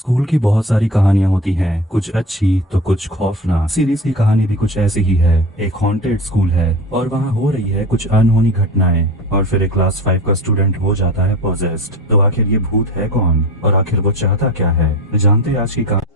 School की बहुत सारी कहानियां होती हैं, कुछ अच्छी तो कुछ खौफनाक। सीरीज की कहानी भी कुछ ऐसी ही है। एक हॉन्टेड स्कूल है और वहाँ हो रही है कुछ अनहोनी घटनाएं और फिर एक क्लास 5 का स्टूडेंट हो जाता है पोजेस्ड। तो आखिर ये भूत है कौन और आखिर वो चाहता क्या है, जानते हैं आज की कहानी।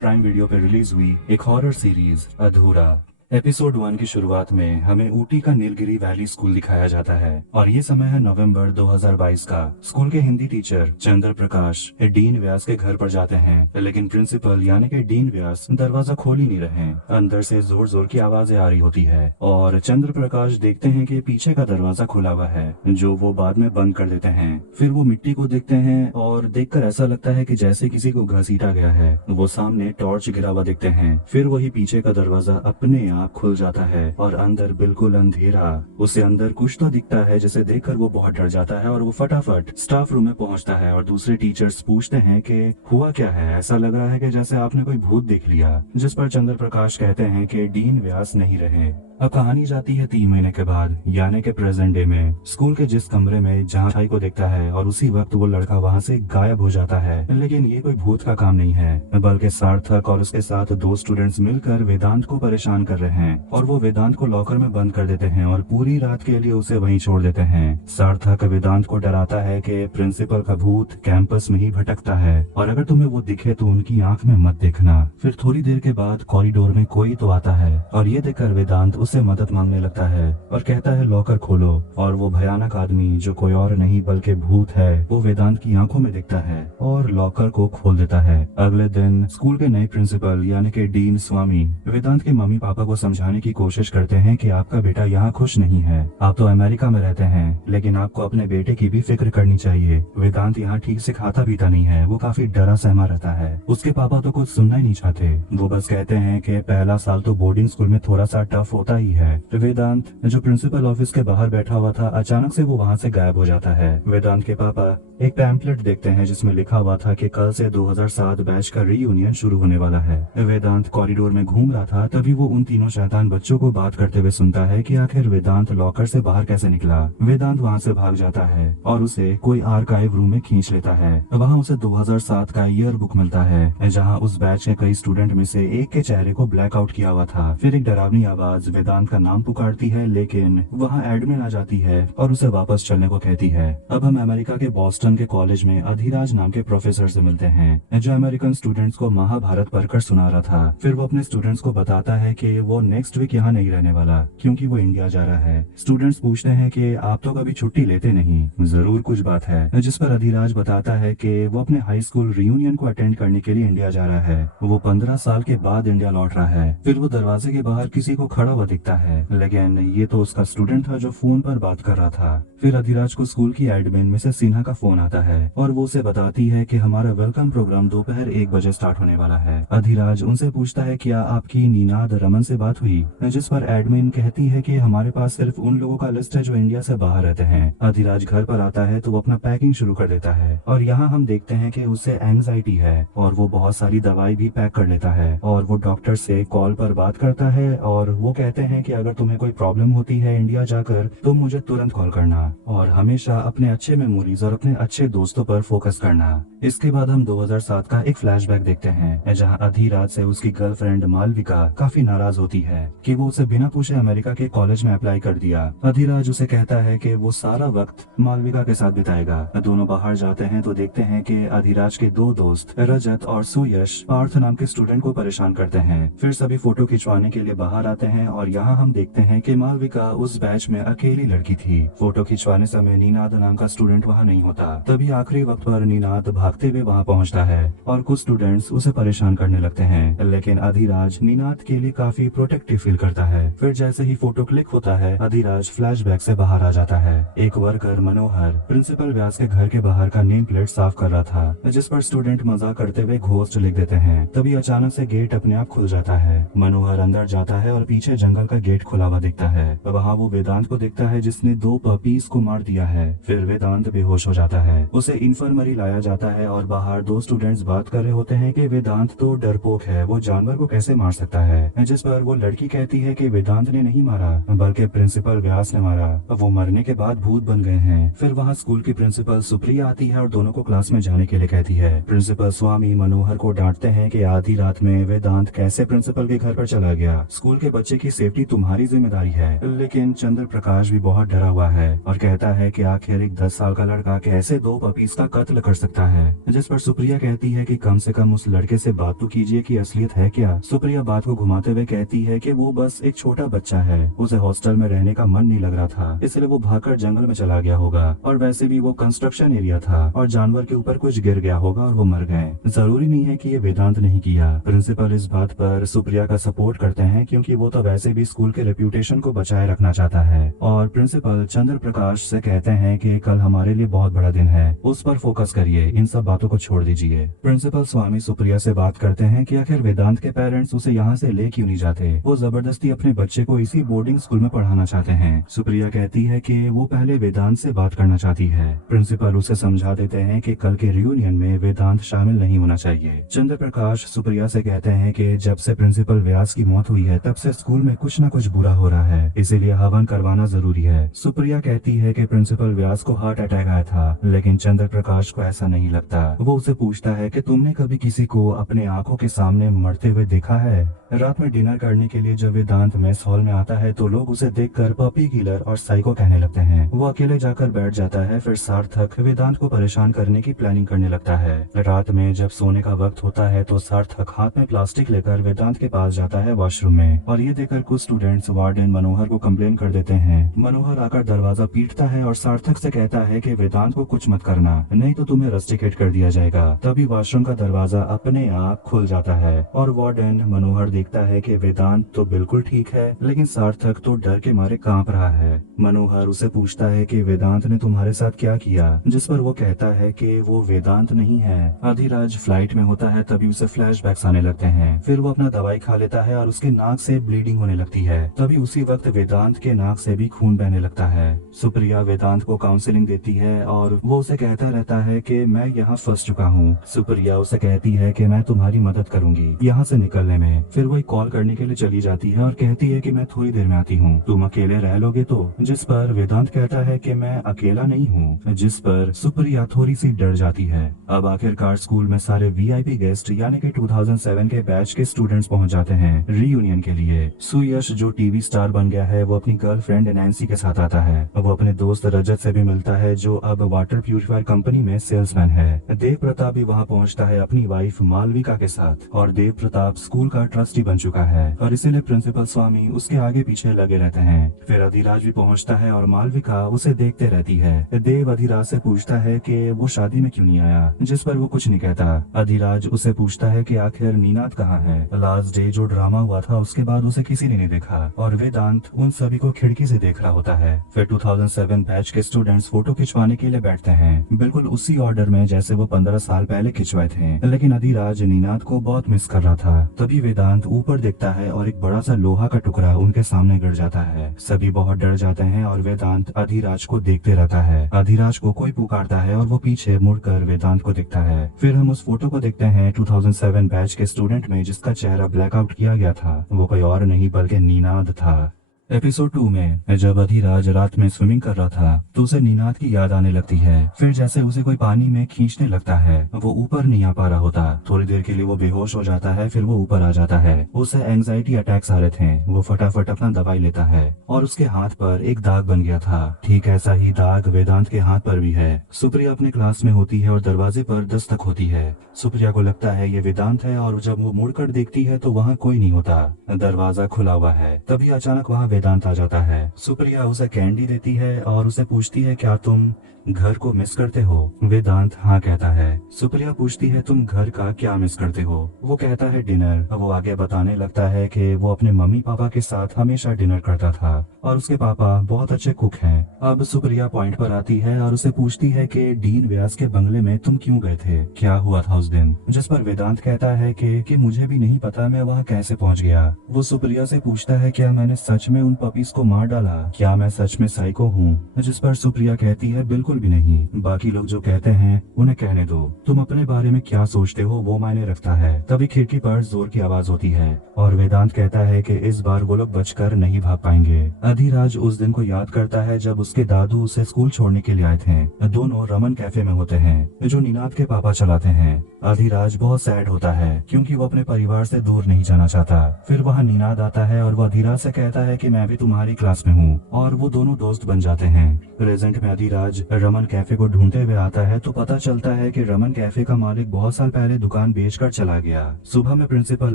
प्राइम वीडियो पे रिलीज हुई एक हॉरर सीरीज अधूरा। एपिसोड 1 की शुरुआत में हमें ऊटी का नीलगिरी वैली स्कूल दिखाया जाता है और ये समय है नवंबर 2022 का। स्कूल के हिंदी टीचर चंद्र प्रकाश डीन व्यास के घर पर जाते हैं, लेकिन प्रिंसिपल यानी कि डीन व्यास दरवाजा खोल ही नहीं रहे। अंदर से जोर जोर की आवाजें आ रही होती है और चंद्र प्रकाश देखते हैं कि पीछे का दरवाजा खुला हुआ है, जो वो बाद में बंद कर देते हैं। फिर वो मिट्टी को देखते हैं और देखकर ऐसा लगता है कि जैसे किसी को घसीटा गया है। वो सामने टॉर्च गिरा हुआ देखते हैं। फिर वही पीछे का दरवाजा अपने आप खुल जाता है और अंदर बिल्कुल अंधेरा। उसे अंदर कुछ तो दिखता है जिसे देखकर वो बहुत डर जाता है और वो फटाफट स्टाफ रूम में पहुंचता है और दूसरे टीचर्स पूछते हैं कि हुआ क्या है, ऐसा लग रहा है कि जैसे आपने कोई भूत देख लिया। जिस पर चंद्र प्रकाश कहते हैं कि डीन व्यास नहीं रहे। अब कहानी जाती है 3 महीने के बाद, यानी कि प्रेजेंट डे में। स्कूल के जिस कमरे में जहाँ छाई को देखता है और उसी वक्त वो लड़का वहाँ से गायब हो जाता है। लेकिन ये कोई भूत का काम नहीं है, बल्कि सार्थक और उसके साथ 2 स्टूडेंट्स मिलकर वेदांत को परेशान कर रहे हैं और वो वेदांत को लॉकर में बंद कर देते हैं और पूरी रात के लिए उसे वहीं छोड़ देते हैं। सार्थक वेदांत को डराता है कि प्रिंसिपल का भूत कैंपस में ही भटकता है और अगर तुम्हें वो दिखे तो उनकी आंख में मत देखना। फिर थोड़ी देर के बाद कॉरिडोर में कोई तो आता है और ये देखकर वेदांत उससे मदद मांगने लगता है और कहता है लॉकर खोलो। और वो भयानक आदमी, जो कोई और नहीं बल्कि भूत है, वो वेदांत की आंखों में दिखता है और लॉकर को खोल देता है। अगले दिन स्कूल के नए प्रिंसिपल यानी कि डीन स्वामी वेदांत के मम्मी पापा को समझाने की कोशिश करते हैं कि आपका बेटा यहाँ खुश नहीं है। आप तो अमेरिका में रहते हैं, लेकिन आपको अपने बेटे की भी फिक्र करनी चाहिए। वेदांत यहाँ ठीक से खाता पीता नहीं है, वो काफी डरा सहमा रहता है। उसके पापा तो कुछ सुनना ही नहीं चाहते, वो बस कहते हैं कि पहला साल तो बोर्डिंग स्कूल में थोड़ा सा टफ होता ही है। वेदांत जो प्रिंसिपल ऑफिस के बाहर बैठा हुआ था, अचानक से वो वहाँ से गायब हो जाता है। वेदांत के पापा एक पैम्पलेट देखते हैं जिसमें लिखा हुआ था कि कल से 2007 बैच का रीयूनियन शुरू होने वाला है। वेदांत कॉरिडोर में घूम रहा था, तभी वो उन तीनों शैतान बच्चों को बात करते हुए सुनता है कि आखिर वेदांत लॉकर से बाहर कैसे निकला। वेदांत वहाँ से भाग जाता है और उसे कोई आर्काइव रूम में खींच लेता है। वहाँ उसे 2007 का ईयर बुक मिलता है, जहाँ उस बैच के कई स्टूडेंट में से एक के चेहरे को ब्लैकआउट किया हुआ था। फिर एक डरावनी आवाज वेदांत का नाम पुकारती है, लेकिन वहाँ एडमिन आ जाती है और उसे वापस चलने को कहती है। अब हम अमेरिका के बॉस्टन के कॉलेज में अधिराज नाम के प्रोफेसर से मिलते हैं, जो अमेरिकन स्टूडेंट्स को महाभारत पढ़कर सुना रहा था। फिर वो अपने स्टूडेंट्स को बताता है कि वो नेक्स्ट वीक यहाँ नहीं रहने वाला क्योंकि वो इंडिया जा रहा है। स्टूडेंट्स पूछते हैं कि आप तो कभी छुट्टी लेते नहीं, जरूर कुछ बात है। जिस पर अधिराज बताता है कि वो अपने हाई स्कूल रियूनियन को अटेंड करने के लिए इंडिया जा रहा है। वो 15 साल के बाद इंडिया लौट रहा है। फिर वो दरवाजे के बाहर किसी को खड़ा हुआ दिखता है, लेकिन ये तो उसका स्टूडेंट था जो फोन पर बात कर रहा था। फिर अधिराज को स्कूल की एडमिन मिसेस सिन्हा का फोन आता है और वो उसे बताती है कि हमारा वेलकम प्रोग्राम दोपहर 1 बजे स्टार्ट होने वाला है। अधिराज उनसे पूछता है क्या आपकी नीनाद रमन से बात हुई, जिस पर एडमिन कहती है कि हमारे पास सिर्फ उन लोगों का लिस्ट है जो इंडिया से बाहर रहते हैं। अधिराज घर पर आता है तो वो अपना पैकिंग शुरू कर देता है और यहाँ हम देखते हैं कि उसे एंग्जाइटी है और वो बहुत सारी दवाई भी पैक कर लेता है और वो डॉक्टर से कॉल पर बात करता है और वो कहते हैं कि अगर तुम्हें कोई प्रॉब्लम होती है इंडिया जाकर तो मुझे तुरंत कॉल करना और हमेशा अपने अच्छे मेमोरीज और अपने अच्छे दोस्तों पर फोकस करना। इसके बाद हम 2007 का एक फ्लैशबैक देखते हैं, जहां अधिराज से उसकी गर्लफ्रेंड मालविका काफी नाराज होती है कि वो उसे बिना पूछे अमेरिका के कॉलेज में अप्लाई कर दिया। अधिराज उसे कहता है कि वो सारा वक्त मालविका के साथ बिताएगा। दोनों बाहर जाते हैं तो देखते हैं कि अधिराज के 2 दोस्त रजत और सुयश पार्थ नाम के स्टूडेंट को परेशान करते हैं। फिर सभी फोटो खिंचवाने के लिए बाहर आते हैं और यहाँ हम देखते हैं कि मालविका उस बैच में अकेली लड़की थी। फोटो खिंचवाने समय नीनाद नाम का स्टूडेंट वहाँ नहीं होता। तभी आखिरी वक्त पर नीनाद भागते हुए वहाँ पहुँचता है और कुछ स्टूडेंट्स उसे परेशान करने लगते हैं, लेकिन अधिराज नीनाद के लिए काफी प्रोटेक्टिव फील करता है। फिर जैसे ही फोटो क्लिक होता है, अधिराज फ्लैशबैक से बाहर आ जाता है। एक वर्कर मनोहर प्रिंसिपल व्यास के घर के बाहर का नेम प्लेट साफ कर रहा था, जिस पर स्टूडेंट मजाक करते हुए घोस्ट लिख देते हैं। तभी अचानक से गेट अपने आप खुल जाता है। मनोहर अंदर जाता है और पीछे जंगल महल का गेट खुला हुआ दिखता है। वहाँ वो वेदांत को देखता है जिसने 2 पपीज को मार दिया है। फिर वेदांत बेहोश हो जाता है। उसे इन्फर्मरी लाया जाता है और बाहर 2 स्टूडेंट्स बात कर रहे होते हैं कि वेदांत तो डरपोक है, वो जानवर को कैसे मार सकता है। जिस पर वो लड़की कहती है कि वेदांत ने नहीं मारा बल्कि प्रिंसिपल व्यास ने मारा, वो मरने के बाद भूत बन गए हैं। फिर वहाँ स्कूल की प्रिंसिपल सुप्रिया आती है और दोनों को क्लास में जाने के लिए कहती है। प्रिंसिपल स्वामी मनोहर को डांटते हैं कि आधी रात में वेदांत कैसे प्रिंसिपल के घर पर चला गया। स्कूल के बच्चे की सेफ्टी तुम्हारी जिम्मेदारी है। लेकिन चंद्र प्रकाश भी बहुत डरा हुआ है और कहता है कि आखिर एक 10 साल का लड़का कैसे 2 पपीज का कत्ल कर सकता है। जिस पर सुप्रिया कहती है कि कम से कम उस लड़के से बात तो कीजिए कि असलियत है क्या। सुप्रिया बात को घुमाते हुए कहती है कि वो बस एक छोटा बच्चा है, उसे हॉस्टल में रहने का मन नहीं लग रहा था, इसलिए वो भागकर जंगल में चला गया होगा। और वैसे भी वो कंस्ट्रक्शन एरिया था और जानवर के ऊपर कुछ गिर गया होगा और वो मर गए। जरूरी नहीं है कि ये वेदांत नहीं किया। प्रिंसिपल इस बात पर सुप्रिया का सपोर्ट करते हैं क्योंकि वो तो वैसे भी स्कूल के रेप्यूटेशन को बचाए रखना चाहता है। और प्रिंसिपल चंद्र प्रकाश से कहते हैं कि कल हमारे लिए बहुत बड़ा दिन है, उस पर फोकस करिए, इन सब बातों को छोड़ दीजिए। प्रिंसिपल स्वामी सुप्रिया से बात करते हैं कि आखिर वेदांत के पेरेंट्स उसे यहाँ से ले क्यों नहीं जाते। वो जबरदस्ती अपने बच्चे को इसी बोर्डिंग स्कूल में पढ़ाना चाहते हैं। सुप्रिया कहती है कि वो पहले वेदांत से बात करना चाहती है। प्रिंसिपल उसे समझा देते हैं कि कल के रियूनियन में वेदांत शामिल नहीं होना चाहिए। चंद्र प्रकाश सुप्रिया से कहते हैं कि जब से प्रिंसिपल व्यास की मौत हुई है तब से स्कूल में कुछ न कुछ बुरा हो रहा है, इसीलिए हवन करवाना जरूरी है। सुप्रिया कहती है कि प्रिंसिपल व्यास को हार्ट अटैक आया था, लेकिन चंद्र प्रकाश को ऐसा नहीं लगता। वो उसे पूछता है कि तुमने कभी किसी को अपने आंखों के सामने मरते हुए देखा है। रात में डिनर करने के लिए जब वेदांत मेस हॉल में आता है तो लोग उसे देखकर पपी किलर और साइको कहने लगते हैं। वो अकेले जाकर बैठ जाता है। फिर सार्थक वेदांत को परेशान करने की प्लानिंग करने लगता है। रात में जब सोने का वक्त होता है तो सार्थक हाथ में प्लास्टिक लेकर वेदांत के पास जाता है वॉशरूम में, और ये देखकर कुछ स्टूडेंट्स वार्डन मनोहर को कंप्लेन कर देते हैं। मनोहर आकर दरवाजा पीटता है और सार्थक से कहता है कि वेदांत को कुछ मत करना, नहीं तो तुम्हें रस्टिकेट कर दिया जाएगा। तभी वॉशरूम का दरवाजा अपने आप खुल जाता है और वार्डन मनोहर देखता है कि वेदांत तो बिल्कुल ठीक है, लेकिन सार्थक तो डर के मारे कांप रहा है। मनोहर उसे पूछता है कि वेदांत ने तुम्हारे साथ क्या किया, जिस पर वो कहता है कि वो वेदांत नहीं है। अधिराज फ्लाइट में होता है तभी उसे फ्लैशबैक्स आने लगते हैं। फिर वो अपना दवाई खा लेता है और उसके नाक से ब्लीडिंग होने लगती है। तभी उसी वक्त वेदांत के नाक से भी खून बहने लगता है। सुप्रिया वेदांत को काउंसलिंग देती है और वो उसे कहता रहता है कि मैं यहाँ फंस चुका हूँ। सुप्रिया उसे कहती है कि मैं तुम्हारी मदद करूंगी यहाँ से निकलने में। फिर वो कॉल करने के लिए चली जाती है और कहती है कि मैं थोड़ी देर में आती हूँ, तुम अकेले रह लोगे तो। जिस पर वेदांत कहता है कि मैं अकेला नहीं हूँ, जिस पर सुप्रिया थोड़ी सी डर जाती है। अब आखिरकार स्कूल में सारे वीआईपी गेस्ट यानी कि 2007 के बैच के स्टूडेंट्स पहुंच जाते हैं रीयूनियन के लिए। सुयश जो टीवी स्टार बन गया है वो अपनी गर्लफ्रेंड नैन्सी के साथ आता है। वो अपने दोस्त रजत से भी मिलता है जो अब वाटर प्यूरिफायर कंपनी में सेल्समैन है। देव प्रताप भी वहाँ पहुँचता है अपनी वाइफ मालविका के साथ, और देव प्रताप स्कूल का ट्रस्टी बन चुका है और इसीलिए प्रिंसिपल स्वामी उसके आगे पीछे लगे रहते हैं। फिर अधिराज भी पहुँचता है और मालविका उसे देखते रहती है। देव अधिराज से पूछता है कि वो शादी में क्यों नहीं आया, जिस पर वो कुछ नहीं कहता। अधिराज उसे पूछता है कि आखिर नीनाद कहाँ है। लास्ट डे जो ड्रामा हुआ था उसके बाद उसे किसी ने नहीं देखा और वेदांत उन सभी को खिड़की से देख रहा होता है। फिर 2007 बैच के स्टूडेंट्स फोटो खिंचवाने के लिए बैठते हैं, बिल्कुल उसी ऑर्डर में जैसे वो 15 साल पहले खिंचवाए थे। लेकिन अधिराज नीनाद को बहुत मिस कर रहा था। तभी वेदांत ऊपर देखता है और एक बड़ा सा लोहा का टुकड़ा उनके सामने गिर जाता है। सभी बहुत डर जाते हैं और वेदांत अधिराज को देखते रहता है। अधिराज को कोई पुकारता है और वो पीछे मुड़कर वेदांत को दिखता है। फिर हम उस फोटो को देखते हैं 2007 बैच के स्टूडेंट में जिसका चेहरा ब्लैकआउट किया गया था। वो कोई और नहीं बल्कि नीनाद था। एपिसोड 2 में जब अधिराज रात में स्विमिंग कर रहा था तो उसे नीनाद की याद आने लगती है। फिर जैसे उसे कोई पानी में खींचने लगता है, वो ऊपर नहीं आ पा रहा होता। थोड़ी देर के लिए वो बेहोश हो जाता है, फिर वो ऊपर आ जाता है। उसे एंजाइटी अटैक्स आ रहे थे। वो फटाफट अपना दवाई लेता है और उसके हाथ पर एक दाग बन गया था। ठीक ऐसा ही दाग वेदांत के हाथ पर भी है। सुप्रिया अपने क्लास में होती है और दरवाजे पर दस्तक होती है। सुप्रिया को लगता है ये वेदांत है और जब वो मुड़कर देखती है तो वहाँ कोई नहीं होता, दरवाजा खुला हुआ है। तभी अचानक वहाँ वेदांत आ जाता है। सुप्रिया उसे कैंडी देती है और उसे पूछती है क्या तुम घर को मिस करते हो। वेदांत हाँ कहता है। सुप्रिया पूछती है तुम घर का क्या मिस करते हो। वो कहता है डिनर। वो आगे बताने लगता है कि वो अपने मम्मी पापा के साथ हमेशा डिनर करता था और उसके पापा बहुत अच्छे कुक हैं। अब सुप्रिया पॉइंट पर आती है और उसे पूछती है कि डीन व्यास के बंगले में तुम क्यों गए थे, क्या हुआ था उस दिन। जिस पर वेदांत कहता है कि मुझे भी नहीं पता मैं वहाँ कैसे पहुँच गया। वो सुप्रिया से पूछता है क्या मैंने सच में उन पपीज को मार डाला, क्या मैं सच में साइको हूँ। जिस पर सुप्रिया कहती है बिल्कुल भी नहीं, बाकी लोग जो कहते हैं उन्हें कहने दो, तुम अपने बारे में क्या सोचते हो वो मायने रखता है। तभी खिड़की पर जोर की आवाज होती है और वेदांत कहता है कि इस बार वो लोग बचकर नहीं भाग पाएंगे। अधिराज उस दिन को याद करता है जब उसके दादू उसे स्कूल छोड़ने के लिए आए थे। दोनों रमन कैफे में होते हैं जो निनाद के पापा चलाते हैं। अधिराज बहुत सैड होता है क्योंकि वो अपने परिवार से दूर नहीं जाना चाहता। फिर वहाँ निनाद आता है और वो अधिराज से कहता है कि मैं भी तुम्हारी क्लास में हूँ और वो दोनों दोस्त बन जाते हैं। प्रेजेंट में अधिराज रमन कैफे को ढूंढते हुए आता है तो पता चलता है कि रमन कैफे का मालिक बहुत साल पहले दुकान बेचकर चला गया। सुबह में प्रिंसिपल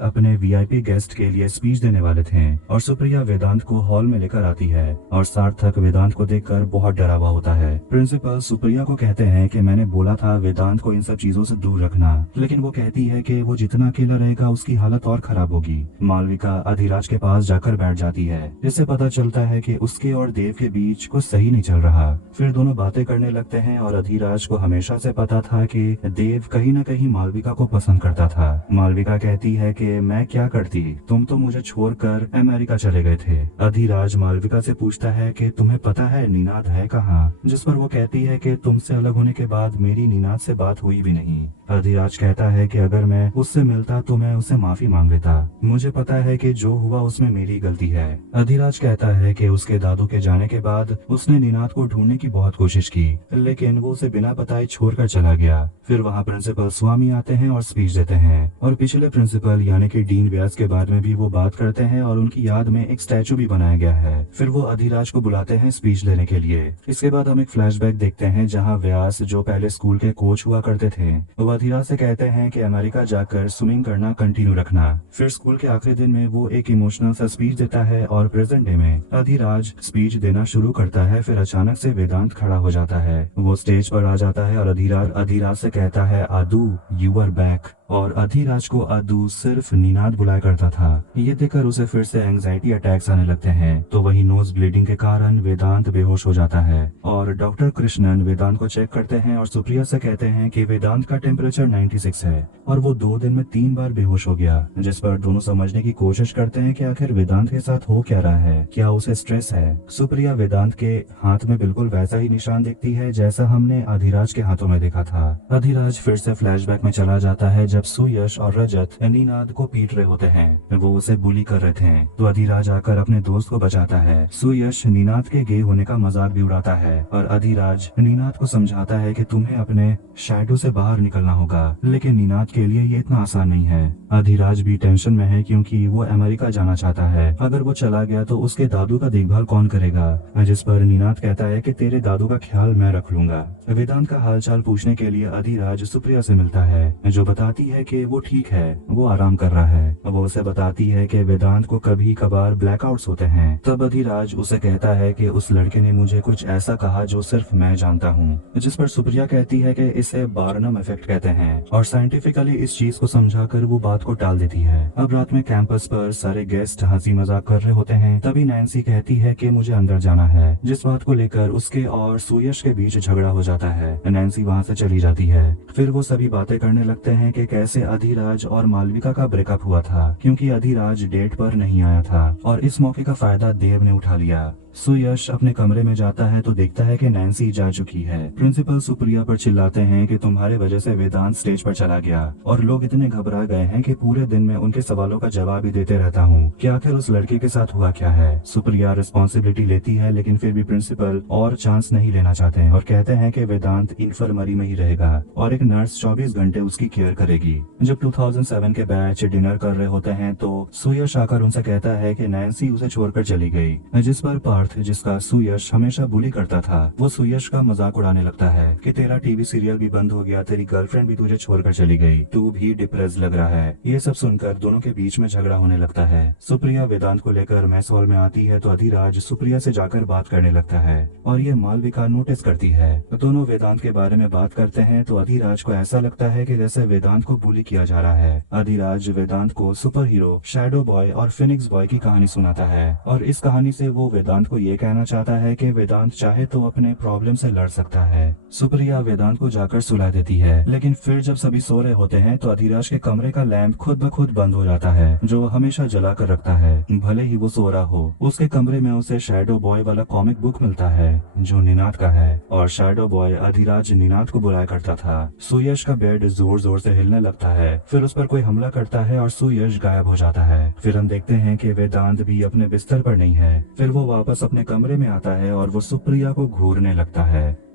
अपने वीआईपी गेस्ट के लिए स्पीच देने वाले थे और सुप्रिया वेदांत को हॉल में लेकर आती है और सार्थक वेदांत को देखकर बहुत डरा हुआ होता है। प्रिंसिपल सुप्रिया को कहते हैं कि मैंने बोला था वेदांत को इन सब चीजों से दूर रखना, लेकिन वो कहती है कि वो जितना अकेला रहेगा उसकी हालत और खराब होगी। मालविका अधिराज के पास जाकर बैठ जाती है जिससे पता चलता है कि उसके और देव के बीच कुछ सही नहीं चल रहा। फिर दोनों बातें करने लगते हैं और अधिराज को हमेशा से पता था कि देव कहीं न कहीं मालविका को पसंद करता था। मालविका कहती है कि मैं क्या करती, तुम तो मुझे छोड़कर अमेरिका चले गए थे। अधिराज मालविका से पूछता है कि तुम्हें पता है निनाद है कहाँ, जिस पर वो कहती है कि तुमसे अलग होने के बाद मेरी निनाद से बात हुई भी नहीं। अधिराज कहता है कि अगर मैं उससे मिलता तो मैं उससे माफी मांग लेता, मुझे पता है कि जो हुआ उसमें मेरी गलती है। अधिराज कहता है कि उसके दादू के जाने के बाद उसने निनाद को ढूंढने की बहुत कोशिश की, लेकिन वो उसे बिना बताए छोड़कर चला गया। फिर वहाँ प्रिंसिपल स्वामी आते हैं और स्पीच देते हैं और पिछले प्रिंसिपल यानी कि डीन व्यास के बारे में भी वो बात करते हैं और उनकी याद में एक स्टैचू भी बनाया गया है। फिर वो अधिराज को बुलाते हैं स्पीच देने के लिए। इसके बाद हम एक फ्लैशबैक देखते हैं जहाँ व्यास जो पहले स्कूल के कोच हुआ करते थे वो अधिराज से कहते हैं कि अमेरिका जाकर स्विमिंग करना कंटिन्यू रखना। फिर स्कूल के आखिरी दिन में वो एक इमोशनल सा स्पीच देता है और प्रेजेंट डे में अधिराज स्पीच देना शुरू करता है। फिर अचानक से वेदांत खड़ा हो जाता है, वो स्टेज पर आ जाता है और अधिराज से कहता है आदू यू आर बैक। और अधिराज को आदू सिर्फ निनाद बुलाया करता था। ये देखकर उसे फिर से एंजाइटी अटैक्स आने लगते हैं तो वही नोज ब्लीडिंग के कारण वेदांत बेहोश हो जाता है और डॉक्टर कृष्णन वेदांत को चेक करते हैं और सुप्रिया से कहते हैं कि वेदांत का टेम्परेचर 96 है और वो 2 दिन में 3 बार बेहोश हो गया। जिस पर दोनों समझने की कोशिश करते हैं कि आखिर वेदांत के साथ हो क्या रहा है, क्या उसे स्ट्रेस है। सुप्रिया वेदांत के हाथ में बिल्कुल वैसा ही निशान देखती है जैसा हमने अधिराज के हाथों में देखा था। अधिराज फिर से फ्लैशबैक में चला जाता है जब सुयश और रजत निनाद को पीट रहे होते हैं, वो उसे बुली कर रहे थे तो अधिराज आकर अपने दोस्त को बचाता है। सुयश निनाद के गे होने का मजाक भी उड़ाता है और अधिराज निनाद को समझाता है कि तुम्हें अपने शैडो से बाहर निकलना होगा, लेकिन निनाद के लिए ये इतना आसान नहीं है। अधिराज भी टेंशन में है क्योंकि वो अमेरिका जाना चाहता है। अगर वो चला गया तो उसके दादू का देखभाल कौन करेगा, जिस पर निनाद कहता है कि तेरे दादू का ख्याल मैं रख लूंगा। वेदांत का हालचाल पूछने के लिए अधिराज सुप्रिया से मिलता है जो बताती है कि वो ठीक है, वो आराम कर रहा है। वो उसे बताती है कि वेदांत को कभी कभार ब्लैकआउट्स होते हैं। तब अधिराज उसे कहता है कि उस लड़के ने मुझे कुछ ऐसा कहा जो सिर्फ मैं जानता हूँ, जिस पर सुप्रिया कहती है कि इसे बार्नम इफेक्ट कहते हैं और साइंटिफिकली इस चीज को समझाकर वो बात को टाल देती है। अब रात में कैंपस पर सारे गेस्ट हंसी मजाक कर रहे होते हैं। तभी नैन्सी कहती है कि मुझे अंदर जाना है, जिस बात को लेकर उसके और सुयश के बीच झगड़ा हो जाता है। नैन्सी वहाँ से चली जाती है। फिर वो सभी बातें करने लगते हैं कि कैसे अधिराज और मालविका का ब्रेकअप हुआ था क्योंकि अधिराज डेट पर नहीं आया था और इस मौके का फायदा देव ने उठा लिया। सुयश अपने कमरे में जाता है तो देखता है कि नैन्सी जा चुकी है। प्रिंसिपल सुप्रिया पर चिल्लाते हैं कि तुम्हारे वजह से वेदांत स्टेज पर चला गया और लोग इतने घबरा गए हैं कि पूरे दिन में उनके सवालों का जवाब ही देते रहता हूँ कि आखिर उस लड़के के साथ हुआ क्या है। सुप्रिया रिस्पॉन्सिबिलिटी लेती है लेकिन फिर भी प्रिंसिपल और चांस नहीं लेना चाहते हैं और कहते हैं कि वेदांत इन्फर्मरी में ही रहेगा और एक नर्स 24 घंटे उसकी केयर करेगी। जब 2007 के बैच डिनर कर रहे होते हैं तो सुयश आकर उनसे कहता है कि नैन्सी उसे छोड़कर चली गई, जिस पर पार्थ जिसका सुयश हमेशा बुली करता था वो सुयश का मजाक उड़ाने लगता है कि तेरा टीवी सीरियल भी बंद हो गया, तेरी गर्लफ्रेंड भी तुझे छोड़कर चली गई, तू भी डिप्रेस लग रहा है। ये सब सुनकर दोनों के बीच में झगड़ा होने लगता है। सुप्रिया वेदांत को लेकर मैस हॉल में आती है तो अधिराज सुप्रिया से जाकर बात करने लगता है और ये मालविका नोटिस करती है। दोनों वेदांत के बारे में बात करते हैं तो अधिराज को ऐसा लगता है कि जैसे वेदांत को बुली किया जा रहा है। अधिराज वेदांत को सुपर हीरो, शैडो बॉय और फिनिक्स बॉय की कहानी सुनाता है और इस कहानी से वो वेदांत को को ये कहना चाहता है कि वेदांत चाहे तो अपने प्रॉब्लम से लड़ सकता है। सुप्रिया वेदांत को जाकर सुला देती है, लेकिन फिर जब सभी सो रहे होते हैं तो अधिराज के कमरे का लैंप खुद ब खुद बंद हो जाता है, जो वो हमेशा जला कर रखता है भले ही वो सो रहा हो। उसके कमरे में उसे शैडो बॉय वाला कॉमिक बुक मिलता है जो निनाद का है, और शैडो बॉय अधिराज निनाद को बुलाया करता था। सुयश का बेड जोर जोर से हिलने लगता है, फिर उस पर कोई हमला करता है और सुयश गायब हो जाता है। फिर हम देखते हैं कि वेदांत भी अपने बिस्तर पर नहीं है। फिर वो वापस अपने कमरे में आता है और वो सुप्रिया को घूरने लगता है।